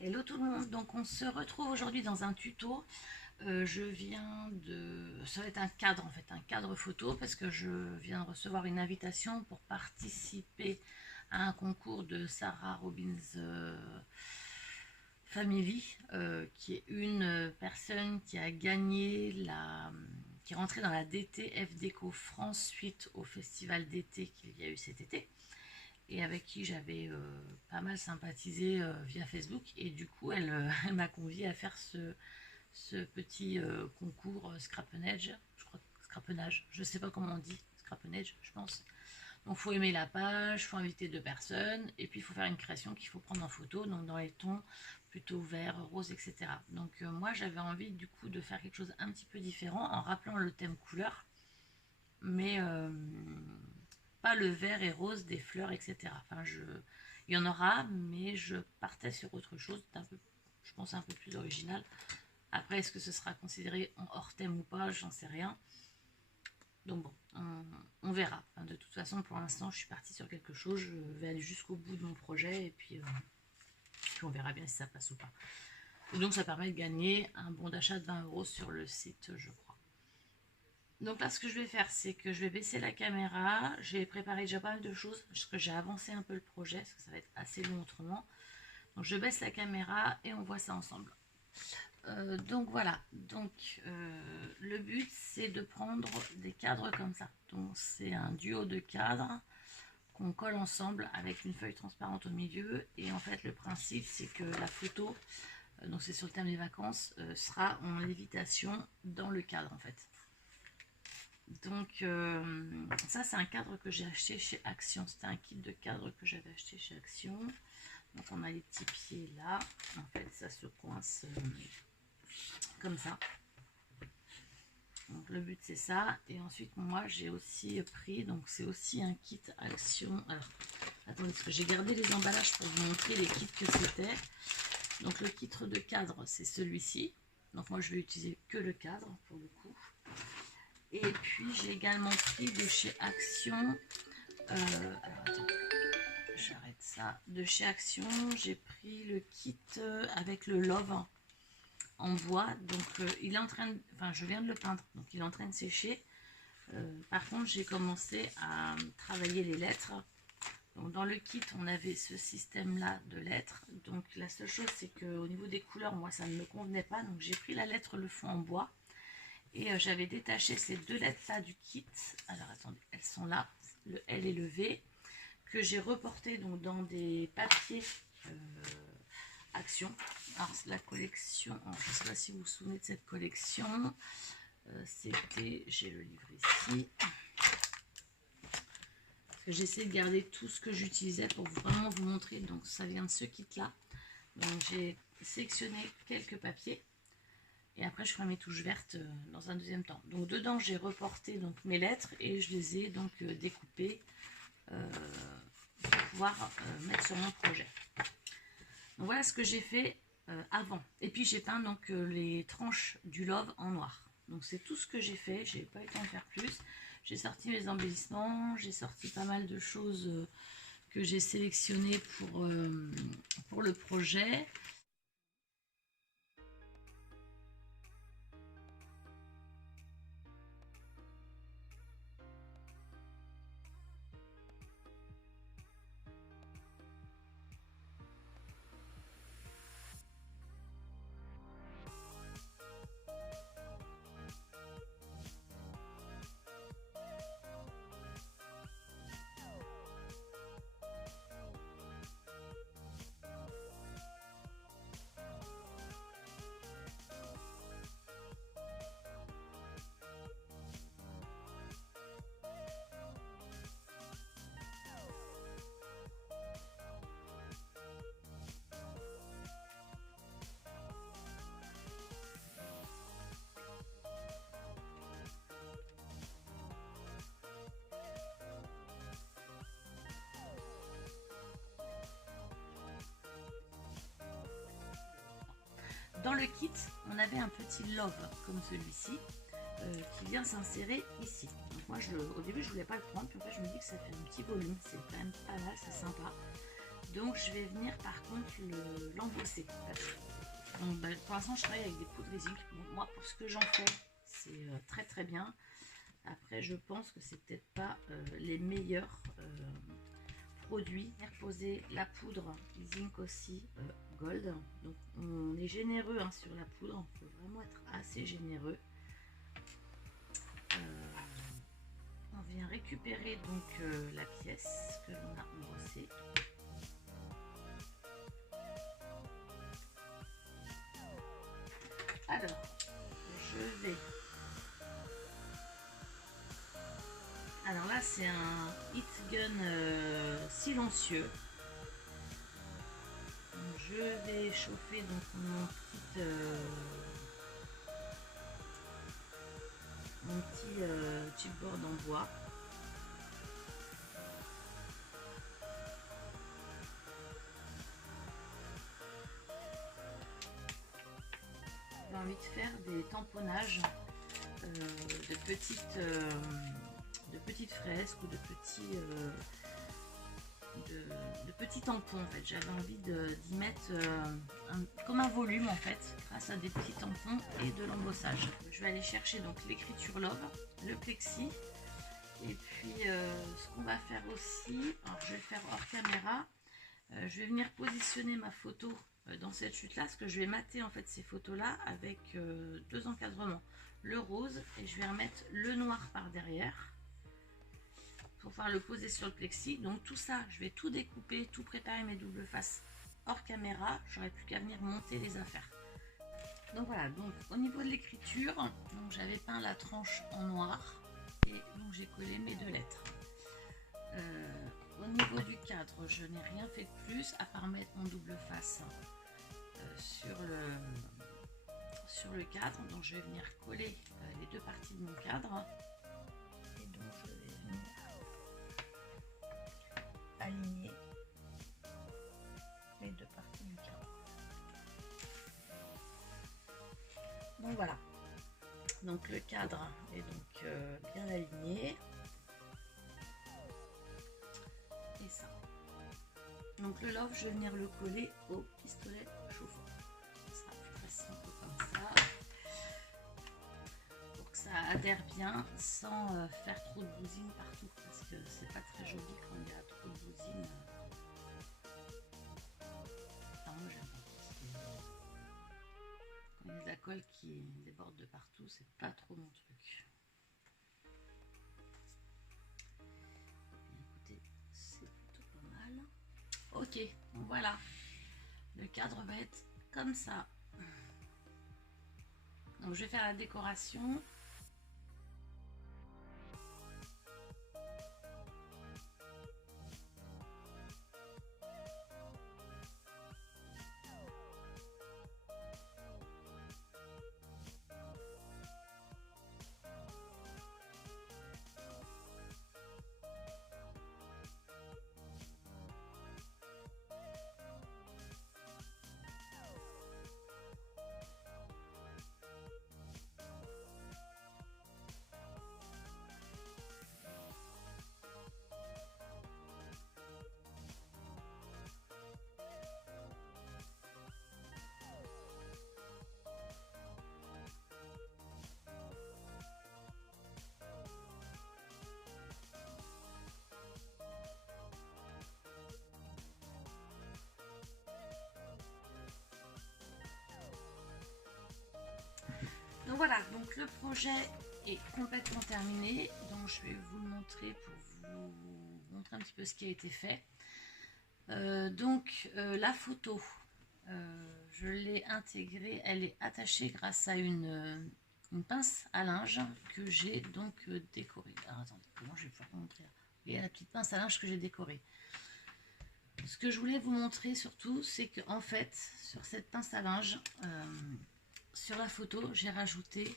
Hello tout le monde, donc on se retrouve aujourd'hui dans un tuto. Je viens de... Ça va être un cadre en fait, un cadre photo parce que je viens de recevoir une invitation pour participer à un concours de Sarah Robbins Family, qui est une personne qui a gagné qui est rentrée dans la DTF Déco France suite au festival d'été qu'il y a eu cet été et avec qui j'avais pas mal sympathisé via Facebook. Et du coup, elle m'a conviée à faire ce petit concours scrappenage. Je crois scrappenage, je sais pas comment on dit, scrappenage, je pense. Donc, il faut aimer la page, il faut inviter deux personnes, et puis il faut faire une création qu'il faut prendre en photo, donc dans les tons plutôt vert, rose, etc. Donc, moi, j'avais envie du coup de faire quelque chose un petit peu différent en rappelant le thème couleur, mais pas le vert et rose des fleurs, etc. Enfin, il y en aura, mais je partais sur autre chose, je pense un peu plus original. Après, est-ce que ce sera considéré en hors thème ou pas, j'en sais rien. Donc bon, on verra. Enfin, de toute façon, pour l'instant, je suis partie sur quelque chose. Je vais aller jusqu'au bout de mon projet et puis on verra bien si ça passe ou pas. Et donc, ça permet de gagner un bon d'achat de 20 € sur le site, je crois. Donc là, ce que je vais faire, c'est que je vais baisser la caméra. J'ai préparé déjà pas mal de choses parce que j'ai avancé un peu le projet parce que ça va être assez long autrement. Donc je baisse la caméra et on voit ça ensemble. Donc voilà, le but c'est de prendre des cadres comme ça. Donc c'est un duo de cadres qu'on colle ensemble avec une feuille transparente au milieu. Et en fait le principe c'est que la photo, donc c'est sur le thème des vacances, sera en lévitation dans le cadre en fait. Donc ça c'est un cadre que j'ai acheté chez Action. C'était un kit de cadre que j'avais acheté chez Action. Donc on a les petits pieds là. En fait ça se coince comme ça. Donc le but c'est ça. Et ensuite moi j'ai aussi pris, donc c'est aussi un kit Action. Alors attendez, parce que j'ai gardé les emballages pour vous montrer les kits que c'était. Donc le kit de cadre c'est celui-ci. Donc moi je vais utiliser que le cadre pour le coup. Et puis j'ai également pris de chez Action. Alors attendez, j'arrête ça. De chez Action j'ai pris le kit avec le Love en bois. Donc il est en train de, enfin je viens de le peindre, donc il est en train de sécher. Par contre j'ai commencé à travailler les lettres. Donc dans le kit on avait ce système là de lettres. Donc la seule chose c'est que au niveau des couleurs moi ça ne me convenait pas. Donc j'ai pris la lettre le fond en bois. Et j'avais détaché ces deux lettres là du kit. Alors attendez, elles sont là, le L et le V, que j'ai reporté donc dans des papiers Action. Alors la collection, je ne sais pas si vous vous souvenez de cette collection, c'était, j'ai le livre ici, parce que j'essaie de garder tout ce que j'utilisais pour vraiment vous montrer. Donc ça vient de ce kit là. Donc j'ai sélectionné quelques papiers et après je ferai mes touches vertes dans un deuxième temps. Donc dedans j'ai reporté donc mes lettres et je les ai donc découpées pour pouvoir mettre sur mon projet. Donc voilà ce que j'ai fait avant. Et puis j'ai peint donc les tranches du Love en noir. Donc c'est tout ce que j'ai fait. J'ai pas eu le temps de faire plus. J'ai sorti mes embellissements. J'ai sorti pas mal de choses que j'ai sélectionnées pour le projet. Dans le kit, on avait un petit Love comme celui-ci qui vient s'insérer ici. Donc moi, au début, je voulais pas le prendre, puis en fait, je me dis que ça fait un petit volume, c'est quand même pas mal, c'est sympa. Donc je vais venir par contre l'embosser. Donc pour l'instant je travaille avec des poudres de zinc. Bon, moi pour ce que j'en fais c'est très très bien. Après je pense que c'est peut-être pas les meilleurs produits. Poser la poudre zinc aussi gold. Donc on est généreux hein, sur la poudre, il faut vraiment être assez généreux. On vient récupérer donc la pièce que l'on a embossée. Alors, je vais... Alors là, c'est un heat gun silencieux. Donc, je vais chauffer donc mon petit chipboard en bois. J'ai envie de faire des tamponnages de petites fresques ou de petits tampons. En fait, j'avais envie d'y mettre comme un volume en fait, grâce à des petits tampons et de l'embossage. Je vais aller chercher donc l'écriture Love, le plexi, et puis ce qu'on va faire aussi, alors je vais le faire hors caméra. Je vais venir positionner ma photo dans cette chute là, parce que je vais mater en fait ces photos là avec deux encadrements, le rose et je vais remettre le noir par derrière pour pouvoir le poser sur le plexi. Donc tout ça je vais tout découper, tout préparer mes doubles faces hors caméra, j'aurais plus qu'à venir monter les affaires. Donc voilà, donc au niveau de l'écriture, donc j'avais peint la tranche en noir et donc j'ai collé mes deux lettres. Au niveau du cadre, je n'ai rien fait de plus à part mettre mon double face sur le cadre. Donc je vais venir coller les deux parties de mon cadre. Et donc je vais venir aligner les deux parties du cadre. Donc voilà. Donc le cadre est donc bien aligné. Et ça. Donc le love, je vais venir le coller au pistolet chauffant. Ça sera plus facile, un peu comme ça. Pour que ça adhère bien sans faire trop de bousines partout. Parce que c'est pas très joli quand il y a trop de bousines. Enfin, moi j'aime pas. Quand il y a de la colle qui déborde de partout, c'est pas trop mon truc. Écoutez, c'est plutôt pas mal. Ok, donc voilà, le cadre va être comme ça. Donc je vais faire la décoration. Donc voilà, donc le projet est complètement terminé. Donc je vais vous le montrer pour vous montrer un petit peu ce qui a été fait. La photo, je l'ai intégrée, elle est attachée grâce à une pince à linge que j'ai donc décorée. Alors attendez, comment je vais pouvoir vous montrer? Il y a la petite pince à linge que j'ai décorée. Ce que je voulais vous montrer surtout, c'est qu'en fait, sur cette pince à linge, sur la photo, j'ai rajouté,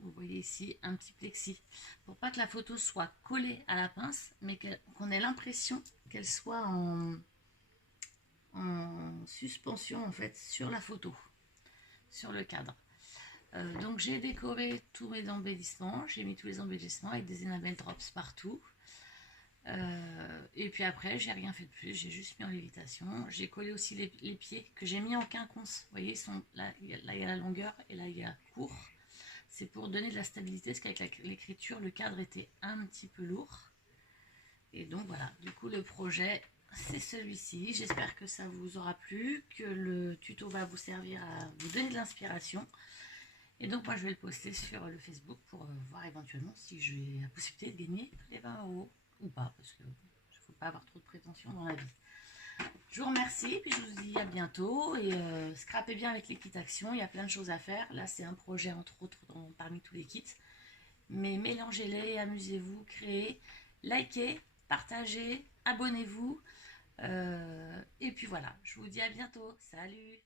vous voyez ici, un petit plexi pour pas que la photo soit collée à la pince, mais qu'on ait l'impression qu'elle soit en suspension en fait sur la photo, sur le cadre. Donc j'ai décoré tous mes embellissements, j'ai mis tous les embellissements avec des enamel drops partout. Et puis après, j'ai rien fait de plus, j'ai juste mis en lévitation. J'ai collé aussi les pieds que j'ai mis en quinconce. Vous voyez, ils sont, là, il y a la longueur et là, il y a court. C'est pour donner de la stabilité, parce qu'avec l'écriture, le cadre était un petit peu lourd. Et donc voilà, du coup, le projet, c'est celui-ci. J'espère que ça vous aura plu, que le tuto va vous servir à vous donner de l'inspiration. Et donc moi, je vais le poster sur le Facebook pour voir éventuellement si j'ai la possibilité de gagner les 20 euros ou pas, parce que il ne faut pas avoir trop de prétention dans la vie. Je vous remercie, puis je vous dis à bientôt. Et scrapez bien avec les kits actions, il y a plein de choses à faire. Là, c'est un projet, entre autres, parmi tous les kits. Mais mélangez-les, amusez-vous, créez, likez, partagez, abonnez-vous. Et puis voilà, je vous dis à bientôt. Salut!